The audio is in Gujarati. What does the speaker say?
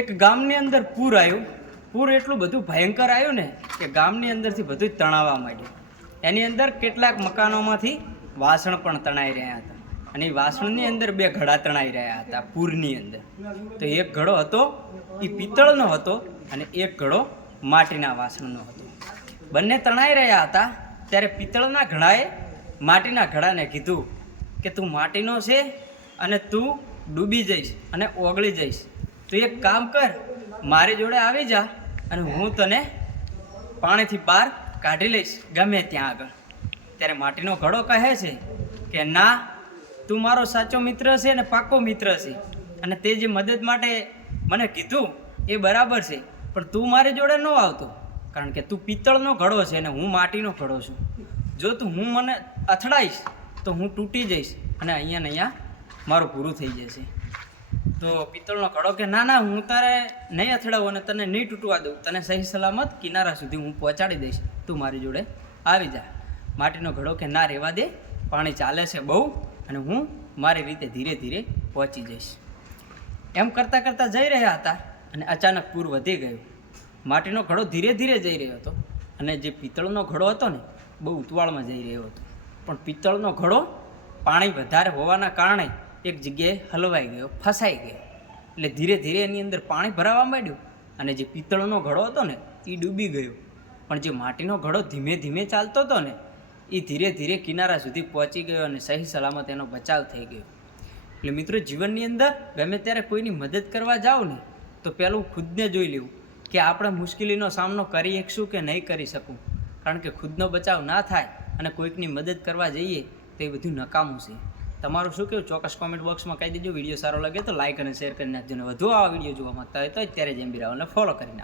એક ગામની અંદર પૂર આવ્યું. પૂર એટલું બધું ભયંકર આવ્યું ને કે ગામની અંદરથી બધું જ તણાવવા માંડ્યું. એની અંદર કેટલાક મકાનોમાંથી વાસણ પણ તણાઈ રહ્યા હતા અને એ વાસણની અંદર બે ઘડા તણાઈ રહ્યા હતા પૂરની અંદર. તો એક ઘડો હતો એ પિત્તળનો હતો અને એક ઘડો માટીના વાસણનો હતો. બંને તણાઈ રહ્યા હતા ત્યારે પિત્તળના ઘડાએ માટીના ઘડાને કીધું કે તું માટીનો છે અને તું ડૂબી જઈશ અને ઓગળી જઈશ. તું એક કામ કર, મારી જોડે આવી જા અને હું તને પાણીથી બહાર કાઢી લઈશ ગમે ત્યાં આગળ. ત્યારે માટીનો ઘડો કહે છે કે ના, તું મારો સાચો મિત્ર છે અને પાક્કો મિત્ર છે અને તે જે મદદ માટે મને કીધું એ બરાબર છે, પણ તું મારી જોડે ન આવતો કારણ કે તું પિત્તળનો ઘડો છે અને હું માટીનો ઘડો છું. જો તું હું મને અથડાઈશ તો હું તૂટી જઈશ અને અહીંયા ને અહીંયા મારું પૂરું થઈ જશે. તો પિત્તળનો ઘડો કે ના ના, હું તારે નહીં અથડાવું અને તને નહીં તૂટવા દઉં, તને સહી સલામત કિનારા સુધી હું પહોંચાડી દઈશ, તું મારી જોડે આવી જા. માટીનો ઘડો કે ના, રહેવા દે, પાણી ચાલે છે બહુ અને હું મારી રીતે ધીરે ધીરે પહોંચી જઈશ. એમ કરતાં કરતાં જઈ રહ્યા હતા અને અચાનક પૂર વધી ગયું. માટીનો ઘડો ધીરે ધીરે જઈ રહ્યો હતો અને જે પિત્તળનો ઘડો હતો ને બહુ ઉતાવળમાં જઈ રહ્યો હતો. પણ પિત્તળનો ઘડો પાણી વધારે હોવાના કારણે એક જગ્યાએ હલવાઈ ગયો, ફસાઈ ગયો. એટલે ધીરે ધીરે એની અંદર પાણી ભરાવા માંડ્યું અને જે પિત્તળનો ઘડો હતો ને એ ડૂબી ગયો. પણ જે માટીનો ઘડો ધીમે ધીમે ચાલતો હતો ને એ ધીરે ધીરે કિનારા સુધી પહોંચી ગયો અને સહી સલામત એનો બચાવ થઈ ગયો. એટલે મિત્રો, જીવનની અંદર ગમે ત્યારે કોઈની મદદ કરવા જાઓ ને તો પહેલું ખુદને જોઈ લેવું કે આપણે મુશ્કેલીનો સામનો કરી શકશું કે નહીં કરી શકું. કારણ કે ખુદનો બચાવ ના થાય અને કોઈકની મદદ કરવા જઈએ તો એ બધું નકામું છે. તમારું શું કહેવું ચોક્કસ કોમેન્ટ બોક્સમાં કહી દેજો. વિડીયો સારો લાગે તો લાઇક અને શેર કરી નાખજો. અને વધુ આવા વિડીયો જોવા માંગતા હોય તો અત્યારે જ MB રાવલને ફોલો કરી નાખજો.